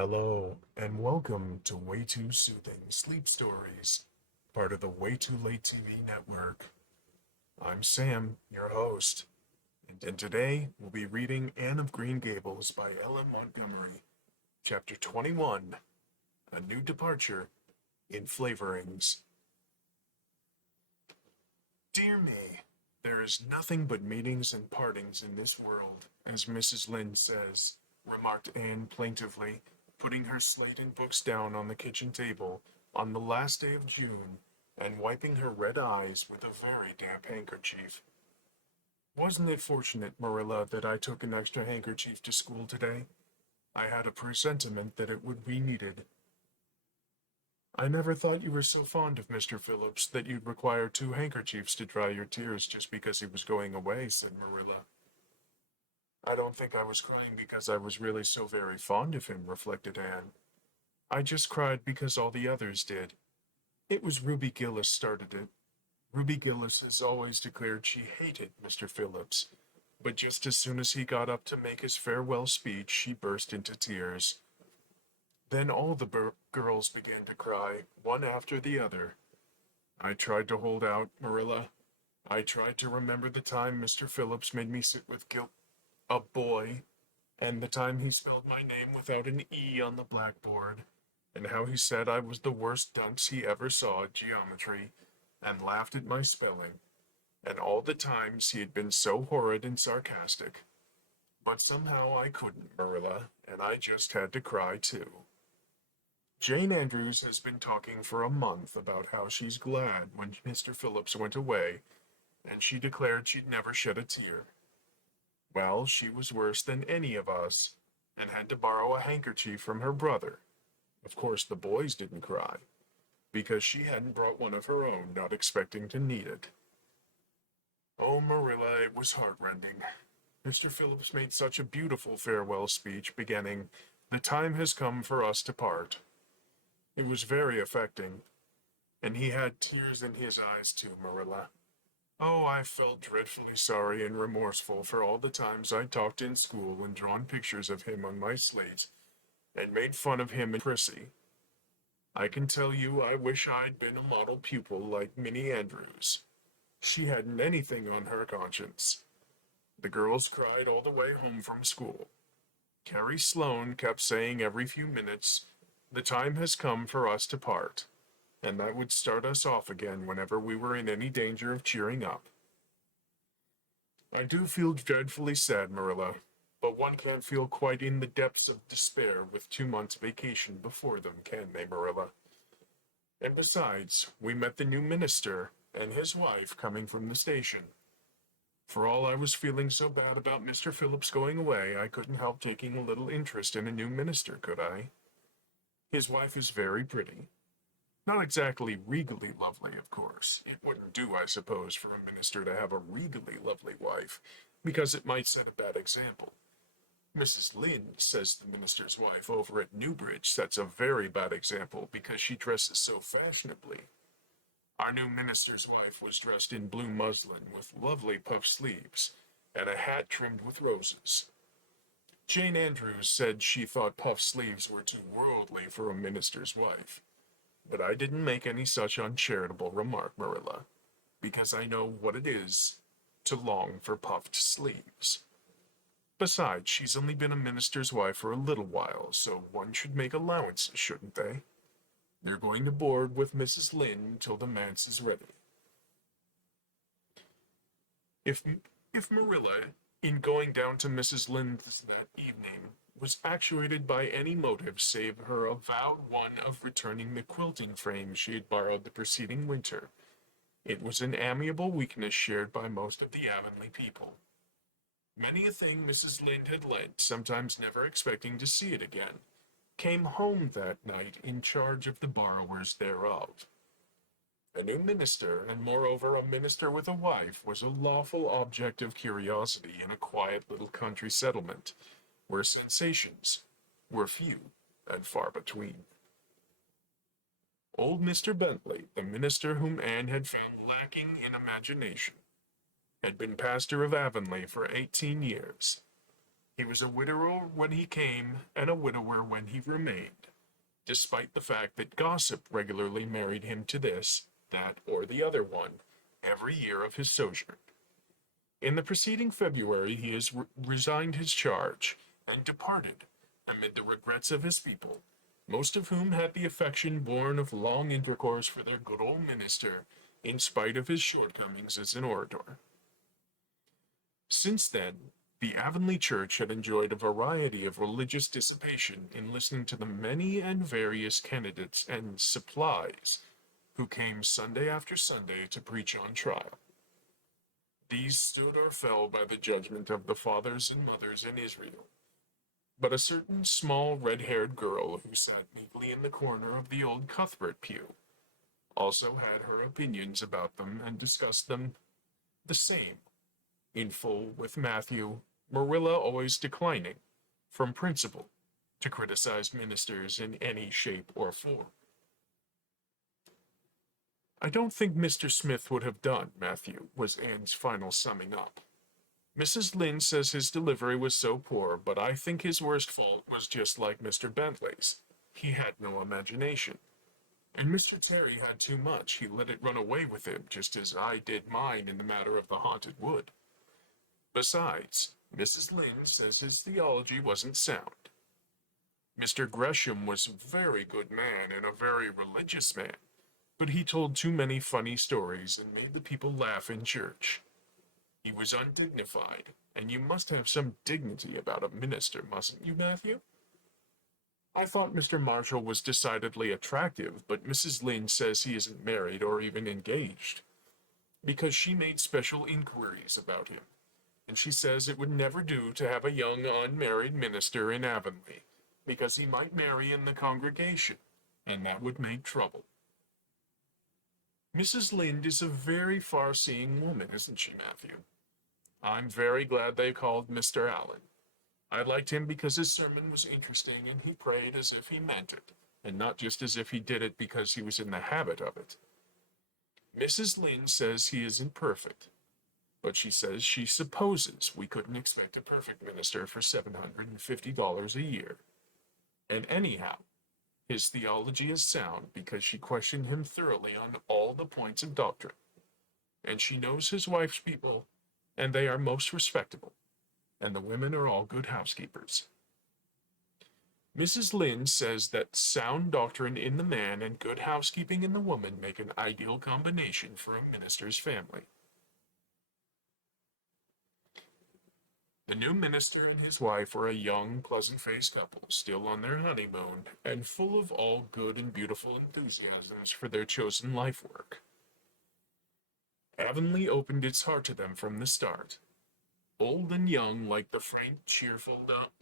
Hello, and welcome to Way Too Soothing Sleep Stories, part of the Way Too Late TV network. I'm Sam, your host, and today we'll be reading Anne of Green Gables by Ella Montgomery, Chapter 21, A New Departure in Flavorings. Dear me, there is nothing but meetings and partings in this world, as Mrs. Lynde says, remarked Anne plaintively, putting her slate and books down on the kitchen table on the last day of June and wiping her red eyes with a very damp handkerchief. Wasn't it fortunate, Marilla, that I took an extra handkerchief to school today? I had a presentiment that it would be needed. I never thought you were so fond of Mr. Phillips that you'd require two handkerchiefs to dry your tears just because he was going away, said Marilla. I don't think I was crying because I was really so very fond of him, reflected Anne. I just cried because all the others did. It was Ruby Gillis started it. Ruby Gillis has always declared she hated Mr. Phillips, but just as soon as he got up to make his farewell speech, she burst into tears. Then all the girls began to cry, one after the other. I tried to hold out, Marilla. I tried to remember the time Mr. Phillips made me sit with a boy, and the time he spelled my name without an E on the blackboard, and how he said I was the worst dunce he ever saw at geometry, and laughed at my spelling, and all the times he had been so horrid and sarcastic. But somehow I couldn't, Marilla, and I just had to cry too. Jane Andrews has been talking for a month about how she's glad when Mr. Phillips went away, and she declared she'd never shed a tear. Well, she was worse than any of us, and had to borrow a handkerchief from her brother. Of course, the boys didn't cry, because she hadn't brought one of her own, not expecting to need it. Oh, Marilla, it was heartrending. Mr. Phillips made such a beautiful farewell speech, beginning, "The time has come for us to part." It was very affecting, and he had tears in his eyes too, Marilla. Oh, I felt dreadfully sorry and remorseful for all the times I talked in school and drawn pictures of him on my slate, and made fun of him and Prissy. I can tell you I wish I'd been a model pupil like Minnie Andrews. She hadn't anything on her conscience. The girls cried all the way home from school. Carrie Sloane kept saying every few minutes, "The time has come for us to part," and that would start us off again whenever we were in any danger of cheering up. I do feel dreadfully sad, Marilla, but one can't feel quite in the depths of despair with 2 months' vacation before them, can they, Marilla? And besides, we met the new minister and his wife coming from the station. For all I was feeling so bad about Mr. Phillips going away, I couldn't help taking a little interest in a new minister, could I? His wife is very pretty. Not exactly regally lovely, of course. It wouldn't do, I suppose, for a minister to have a regally lovely wife, because it might set a bad example. Mrs. Lynde says the minister's wife over at Newbridge sets a very bad example because she dresses so fashionably. Our new minister's wife was dressed in blue muslin with lovely puff sleeves and a hat trimmed with roses. Jane Andrews said she thought puff sleeves were too worldly for a minister's wife. But I didn't make any such uncharitable remark, Marilla, because I know what it is to long for puffed sleeves. Besides, she's only been a minister's wife for a little while, so one should make allowances, shouldn't they? They're going to board with Mrs. Lynde till the manse is ready. If if Marilla, in going down to Mrs. Lynde's that evening, was actuated by any motive save her avowed one of returning the quilting frame she had borrowed the preceding winter, it was an amiable weakness shared by most of the Avonlea people. Many a thing Mrs. Lynde had lent, sometimes never expecting to see it again, came home that night in charge of the borrowers thereof. A new minister, and moreover a minister with a wife, was a lawful object of curiosity in a quiet little country settlement, where sensations were few and far between. Old Mr. Bentley, the minister whom Anne had found lacking in imagination, had been pastor of Avonlea for 18 years. He was a widower when he came and a widower when he remained, despite the fact that gossip regularly married him to this, that, or the other one every year of his sojourn. In the preceding February he has resigned his charge and departed amid the regrets of his people, most of whom had the affection born of long intercourse for their good old minister, in spite of his shortcomings as an orator. Since then, the Avonlea Church had enjoyed a variety of religious dissipation in listening to the many and various candidates and supplies who came Sunday after Sunday to preach on trial. These stood or fell by the judgment of the fathers and mothers in Israel. But a certain small red-haired girl who sat meekly in the corner of the old Cuthbert pew also had her opinions about them and discussed them the same, in full with Matthew, Marilla always declining, from principle, to criticize ministers in any shape or form. I don't think Mr. Smith would have done, Matthew, was Anne's final summing up. Mrs. Lynde says his delivery was so poor, but I think his worst fault was just like Mr. Bentley's. He had no imagination. And Mr. Terry had too much. He let it run away with him, just as I did mine in the matter of the haunted wood. Besides, Mrs. Lynde says his theology wasn't sound. Mr. Gresham was a very good man and a very religious man, but he told too many funny stories and made the people laugh in church. He was undignified, and you must have some dignity about a minister, mustn't you, Matthew? I thought Mr. Marshall was decidedly attractive, but Mrs. Lynde says he isn't married or even engaged, because she made special inquiries about him, and she says it would never do to have a young unmarried minister in Avonlea, because he might marry in the congregation, and that would make trouble. Mrs. Lynde is a very far-seeing woman, isn't she, Matthew? I'm very glad they called Mr. Allen. I liked him because his sermon was interesting and he prayed as if he meant it, and not just as if he did it because he was in the habit of it. Mrs. Lynde says he isn't perfect, but she says she supposes we couldn't expect a perfect minister for $750 a year. And anyhow, his theology is sound because she questioned him thoroughly on all the points of doctrine, and she knows his wife's people, and they are most respectable, and the women are all good housekeepers. Mrs. Lynde says that sound doctrine in the man and good housekeeping in the woman make an ideal combination for a minister's family. The new minister and his wife are a young, pleasant-faced couple, still on their honeymoon, and full of all good and beautiful enthusiasms for their chosen life work. Avonlea opened its heart to them from the start. Old and young, like the frank, cheerful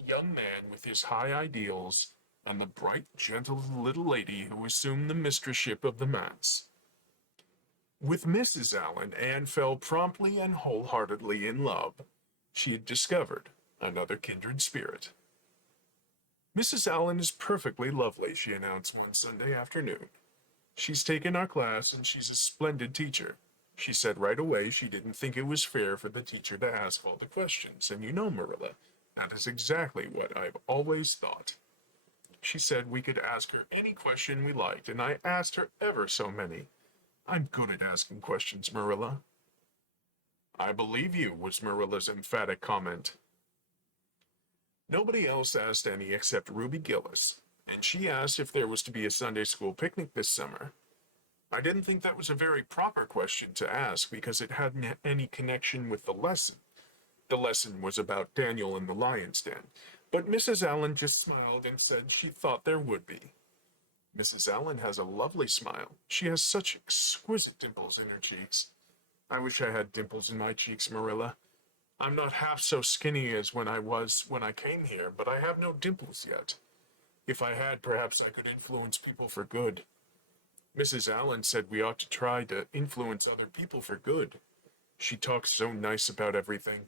young man with his high ideals, and the bright, gentle little lady who assumed the mistressship of the manse. With Mrs. Allen, Anne fell promptly and wholeheartedly in love. She had discovered another kindred spirit. Mrs. Allen is perfectly lovely, she announced one Sunday afternoon. She's taken our class and she's a splendid teacher. She said right away she didn't think it was fair for the teacher to ask all the questions, and you know, Marilla, that is exactly what I've always thought. She said we could ask her any question we liked, and I asked her ever so many. I'm good at asking questions, Marilla. I believe you, was Marilla's emphatic comment. Nobody else asked any except Ruby Gillis, and she asked if there was to be a Sunday school picnic this summer. I didn't think that was a very proper question to ask because it hadn't any connection with the lesson. The lesson was about Daniel in the lion's den, but Mrs. Allen just smiled and said she thought there would be. Mrs. Allen has a lovely smile. She has such exquisite dimples in her cheeks. I wish I had dimples in my cheeks, Marilla. I'm not half so skinny as when I came here, but I have no dimples yet. If I had, perhaps I could influence people for good. Mrs. Allen said we ought to try to influence other people for good. She talks so nice about everything.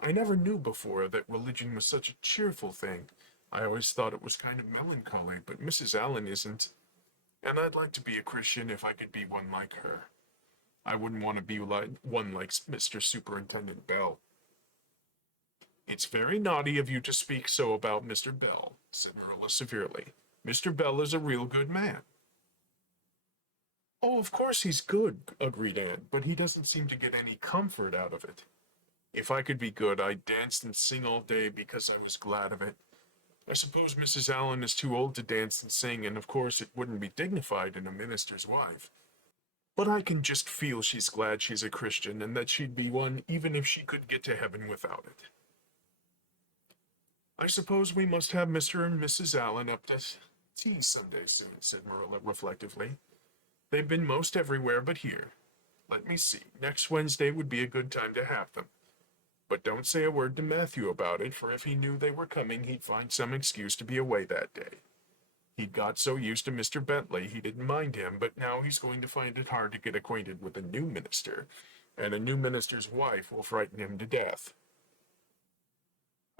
I never knew before that religion was such a cheerful thing. I always thought it was kind of melancholy, but Mrs. Allen isn't. And I'd like to be a Christian if I could be one like her. I wouldn't want to be one like Mr. Superintendent Bell. It's very naughty of you to speak so about Mr. Bell, said Marilla severely. Mr. Bell is a real good man. Oh, of course he's good, agreed Anne, but he doesn't seem to get any comfort out of it. If I could be good, I'd dance and sing all day because I was glad of it. I suppose Mrs. Allen is too old to dance and sing, and of course it wouldn't be dignified in a minister's wife. But I can just feel she's glad she's a Christian and that she'd be one even if she could get to heaven without it. I suppose we must have Mr. and Mrs. Allen up to tea someday soon, said Marilla reflectively. They've been most everywhere but here. Let me see, next Wednesday would be a good time to have them. But don't say a word to Matthew about it, for if he knew they were coming, he'd find some excuse to be away that day. He'd got so used to Mr. Bentley he didn't mind him, but now he's going to find it hard to get acquainted with a new minister, and a new minister's wife will frighten him to death.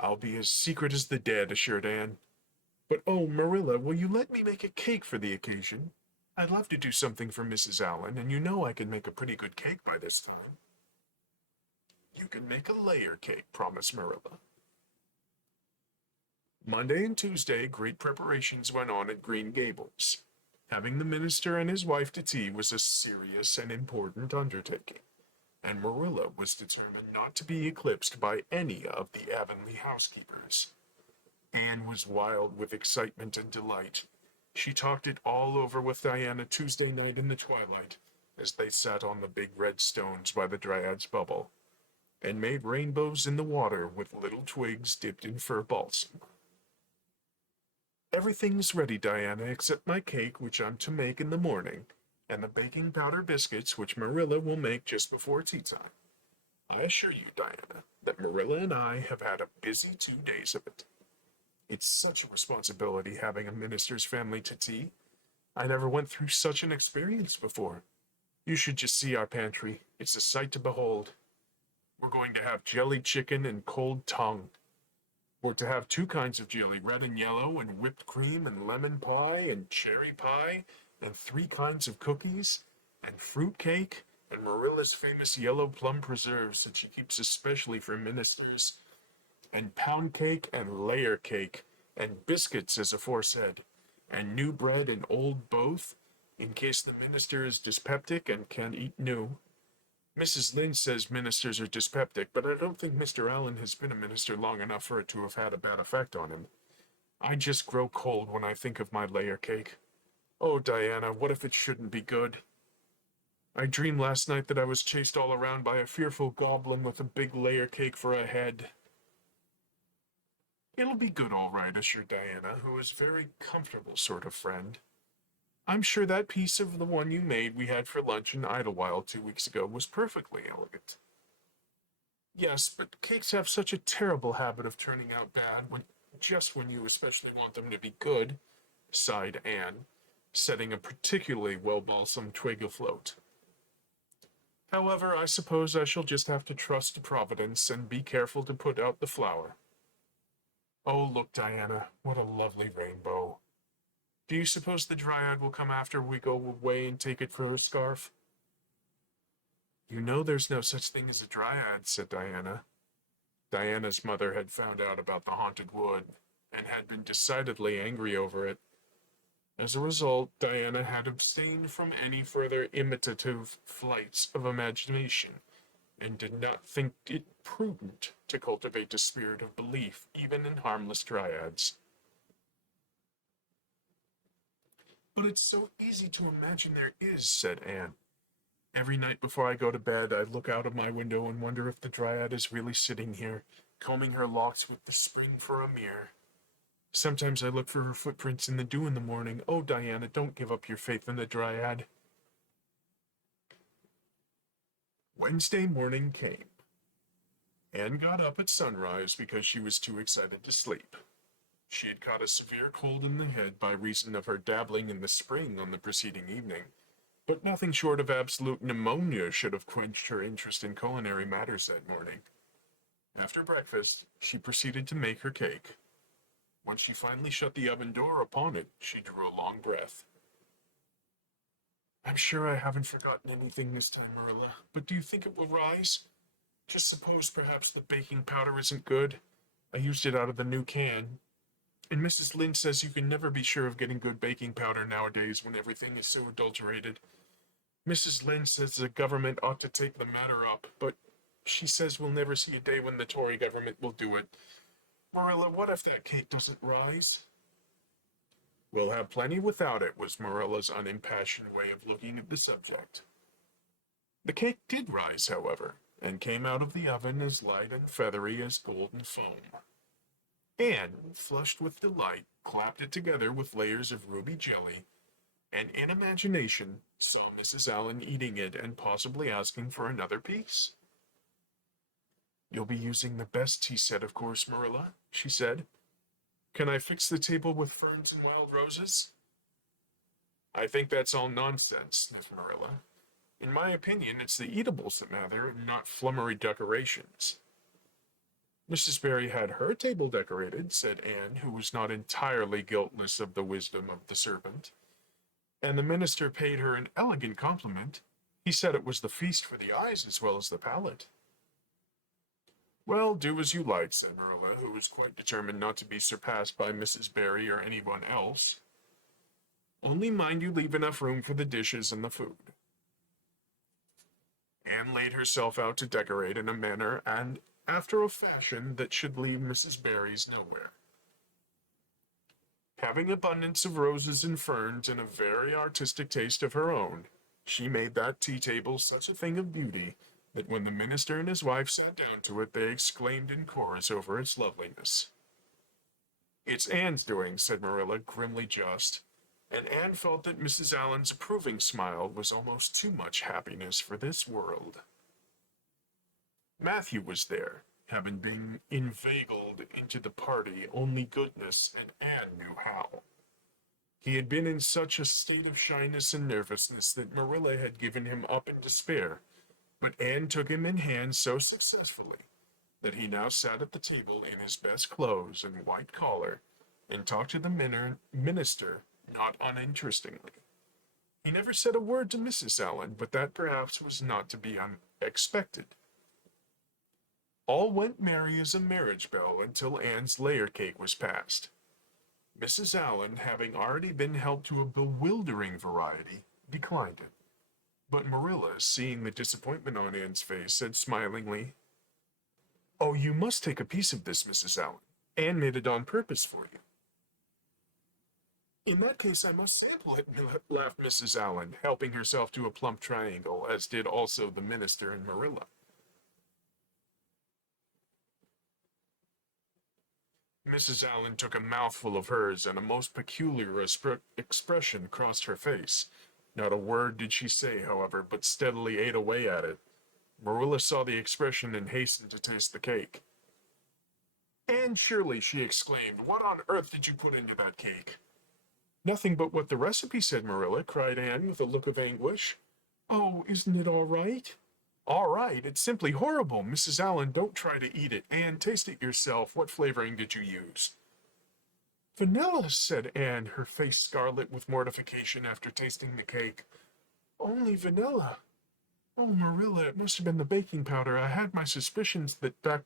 I'll be as secret as the dead, assured Anne. But oh, Marilla, will you let me make a cake for the occasion? I'd love to do something for Mrs. Allen, and you know I can make a pretty good cake by this time. You can make a layer cake, promised Marilla. Monday and Tuesday, great preparations went on at Green Gables. Having the minister and his wife to tea was a serious and important undertaking, and Marilla was determined not to be eclipsed by any of the Avonlea housekeepers. Anne was wild with excitement and delight. She talked it all over with Diana Tuesday night in the twilight, as they sat on the big red stones by the Dryad's Bubble, and made rainbows in the water with little twigs dipped in fir balsam. Everything's ready, Diana, except my cake, which I'm to make in the morning, and the baking powder biscuits, which Marilla will make just before tea time. I assure you, Diana, that Marilla and I have had a busy 2 days of it. It's such a responsibility having a minister's family to tea. I never went through such an experience before. You should just see our pantry. It's a sight to behold. We're going to have jelly chicken and cold tongue. We're to have 2 kinds of jelly, red and yellow, and whipped cream and lemon pie and cherry pie, and 3 kinds of cookies, and fruit cake, and Marilla's famous yellow plum preserves that she keeps especially for ministers, and pound cake and layer cake, and biscuits as aforesaid, and new bread and old both, in case the minister is dyspeptic and can't eat new. Mrs. Lynde says ministers are dyspeptic, but I don't think Mr. Allen has been a minister long enough for it to have had a bad effect on him. I just grow cold when I think of my layer cake. Oh, Diana, what if it shouldn't be good? I dreamed last night that I was chased all around by a fearful goblin with a big layer cake for a head. It'll be good all right, assured Diana, who was a very comfortable sort of friend. I'm sure that piece of the one you made we had for lunch in Idlewild 2 weeks ago was perfectly elegant. Yes, but cakes have such a terrible habit of turning out bad just when you especially want them to be good, sighed Anne, setting a particularly well-balsamed twig afloat. However, I suppose I shall just have to trust to Providence and be careful to put out the flour. Oh, look, Diana, what a lovely rainbow. Do you suppose the Dryad will come after we go away and take it for her scarf? You know there's no such thing as a Dryad, said Diana. Diana's mother had found out about the haunted wood, and had been decidedly angry over it. As a result, Diana had abstained from any further imitative flights of imagination, and did not think it prudent to cultivate a spirit of belief even in harmless Dryads. But it's so easy to imagine there is, said Anne. Every night before I go to bed, I look out of my window and wonder if the Dryad is really sitting here, combing her locks with the spring for a mirror. Sometimes I look for her footprints in the dew in the morning. Oh, Diana, don't give up your faith in the Dryad. Wednesday morning came. Anne got up at sunrise because she was too excited to sleep. She had caught a severe cold in the head by reason of her dabbling in the spring on the preceding evening, but nothing short of absolute pneumonia should have quenched her interest in culinary matters that morning. After breakfast, she proceeded to make her cake. When she finally shut the oven door upon it, she drew a long breath. I'm sure I haven't forgotten anything this time, Marilla, but do you think it will rise? Just suppose perhaps the baking powder isn't good. I used it out of the new can. And Mrs. Lynde says you can never be sure of getting good baking powder nowadays when everything is so adulterated. Mrs. Lynde says the government ought to take the matter up, but she says we'll never see a day when the Tory government will do it. Marilla, what if that cake doesn't rise? We'll have plenty without it, was Marilla's unimpassioned way of looking at the subject. The cake did rise, however, and came out of the oven as light and feathery as golden foam. Anne, flushed with delight, clapped it together with layers of ruby jelly, and in imagination saw Mrs. Allen eating it and possibly asking for another piece. You'll be using the best tea set, of course, Marilla, she said. Can I fix the table with ferns and wild roses? I think that's all nonsense, sniffed Marilla. In my opinion, it's the eatables that matter, not flummery decorations. Mrs. Barry had her table decorated, said Anne, who was not entirely guiltless of the wisdom of the serpent. And the minister paid her an elegant compliment. He said it was the feast for the eyes as well as the palate. Well, do as you like, said Marilla, who was quite determined not to be surpassed by Mrs. Barry or anyone else. Only mind you leave enough room for the dishes and the food. Anne laid herself out to decorate in a manner and after a fashion that should leave Mrs. Barry's nowhere. Having abundance of roses and ferns and a very artistic taste of her own, she made that tea table such a thing of beauty that when the minister and his wife sat down to it, they exclaimed in chorus over its loveliness. It's Anne's doing, said Marilla, grimly just, and Anne felt that Mrs. Allen's approving smile was almost too much happiness for this world. Matthew was there, having been inveigled into the party only goodness and Anne knew how. He had been in such a state of shyness and nervousness that Marilla had given him up in despair, but Anne took him in hand so successfully that he now sat at the table in his best clothes and white collar and talked to the minister not uninterestingly. He never said a word to Mrs. Allen, but that perhaps was not to be unexpected. All went merry as a marriage bell until Anne's layer cake was passed. Mrs. Allen, having already been helped to a bewildering variety, declined it. But Marilla, seeing the disappointment on Anne's face, said smilingly, "Oh, you must take a piece of this, Mrs. Allen. Anne made it on purpose for you." "In that case, I must sample it," laughed Mrs. Allen, helping herself to a plump triangle, as did also the minister and Marilla. Mrs. Allen took a mouthful of hers, and a most peculiar expression crossed her face. Not a word did she say, however, but steadily ate away at it. Marilla saw the expression and hastened to taste the cake. "Anne Shirley," she exclaimed, "what on earth did you put into that cake?" "Nothing but what the recipe said, Marilla," cried Anne with a look of anguish. "Oh, isn't it all right?" "All right? It's simply horrible. Mrs. Allen, don't try to eat it. Anne, taste it yourself. What flavoring did you use?" "Vanilla," said Anne, her face scarlet with mortification after tasting the cake. "Only vanilla. Oh, Marilla, it must have been the baking powder. I had my suspicions that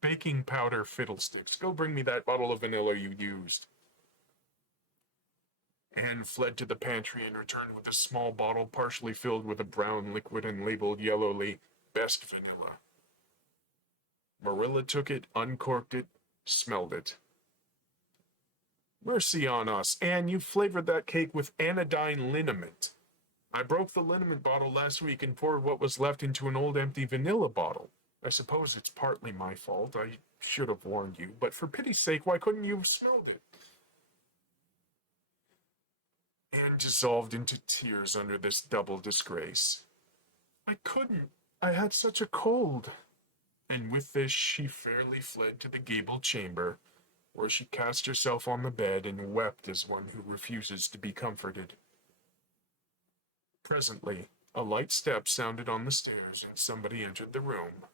baking powder fiddlesticks. Go bring me that bottle of vanilla you used." Anne fled to the pantry and returned with a small bottle partially filled with a brown liquid and labeled yellowly, "Best Vanilla." Marilla took it, uncorked it, smelled it. "Mercy on us, Anne, you flavored that cake with anodyne liniment. I broke the liniment bottle last week and poured what was left into an old empty vanilla bottle. I suppose it's partly my fault. I should have warned you, but for pity's sake, why couldn't you have smelled it?" Anne dissolved into tears under this double disgrace. "I couldn't. I had such a cold." And with this she fairly fled to the gable chamber, where she cast herself on the bed and wept as one who refuses to be comforted. Presently, a light step sounded on the stairs, and somebody entered the room.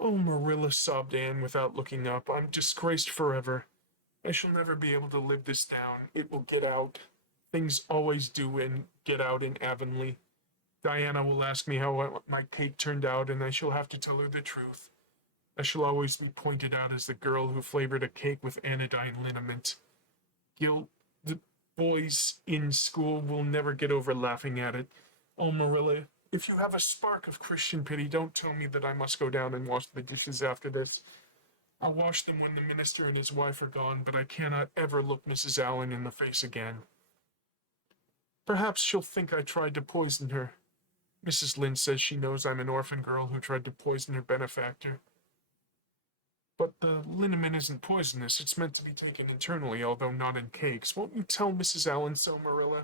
"Oh, Marilla," sobbed Anne without looking up, "I'm disgraced forever. I shall never be able to live this down. It will get out. Things always do and get out in Avonlea. Diana will ask me how my cake turned out, and I shall have to tell her the truth. I shall always be pointed out as the girl who flavored a cake with anodyne liniment. The boys in school will never get over laughing at it. Oh, Marilla, if you have a spark of Christian pity, don't tell me that I must go down and wash the dishes after this. I'll wash them when the minister and his wife are gone, but I cannot ever look Mrs. Allen in the face again. Perhaps she'll think I tried to poison her. Mrs. Lynde says she knows I'm an orphan girl who tried to poison her benefactor. But the liniment isn't poisonous. It's meant to be taken internally, although not in cakes. Won't you tell Mrs. Allen so, Marilla?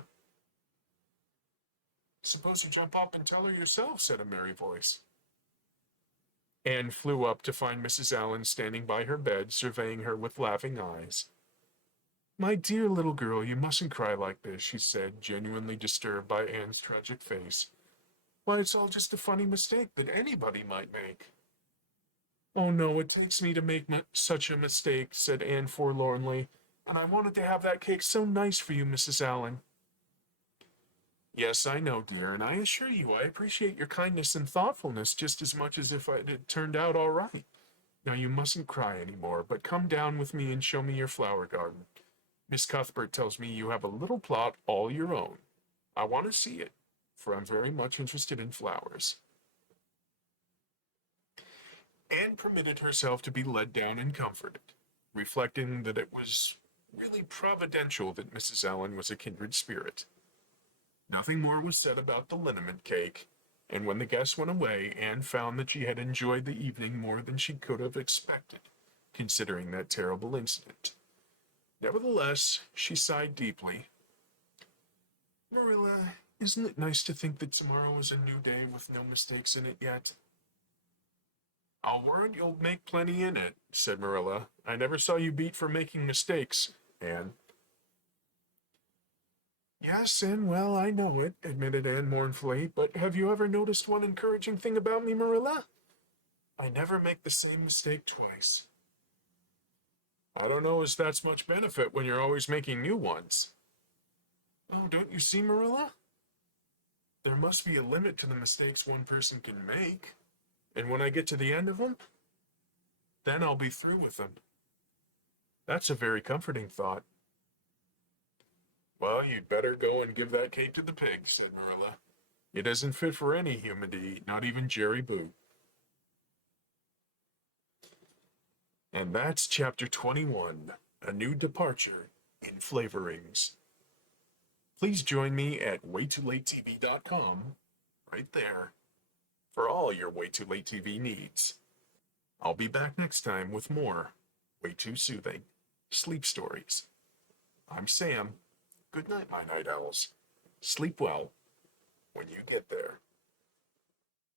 Suppose you jump up and tell her yourself, said a merry voice. Anne flew up to find Mrs. Allen standing by her bed, surveying her with laughing eyes. My dear little girl, you mustn't cry like this, she said, genuinely disturbed by Anne's tragic face. Why, it's all just a funny mistake that anybody might make. Oh no, it takes me to make such a mistake, said Anne forlornly, and I wanted to have that cake so nice for you, Mrs. Allen. Yes, I know, dear, and I assure you I appreciate your kindness and thoughtfulness just as much as if it had turned out all right. Now you mustn't cry any more, but come down with me and show me your flower garden. Miss Cuthbert tells me you have a little plot all your own. I want to see it, for I'm very much interested in flowers. Anne permitted herself to be led down and comforted, reflecting that it was really providential that Mrs. Allen was a kindred spirit. Nothing more was said about the liniment cake, and when the guests went away, Anne found that she had enjoyed the evening more than she could have expected, considering that terrible incident. Nevertheless, she sighed deeply. Marilla, isn't it nice to think that tomorrow is a new day with no mistakes in it yet? I'll warrant you'll make plenty in it, said Marilla. I never saw you beat for making mistakes, Anne. Yes, and well, I know it, admitted Anne mournfully, but have you ever noticed one encouraging thing about me, Marilla? I never make the same mistake twice. I don't know as that's much benefit when you're always making new ones. Oh, don't you see, Marilla? There must be a limit to the mistakes one person can make, and when I get to the end of them, then I'll be through with them. That's a very comforting thought. Well, you'd better go and give that cake to the pig, said Marilla. It isn't fit for any human to eat, not even Jerry Boot. And that's chapter 21, A New Departure in Flavorings. Please join me at waytoolatetv.com, right there, for all your Way Too Late TV needs. I'll be back next time with more Way Too Soothing sleep stories. I'm Sam. Good night, my night owls. Sleep well when you get there.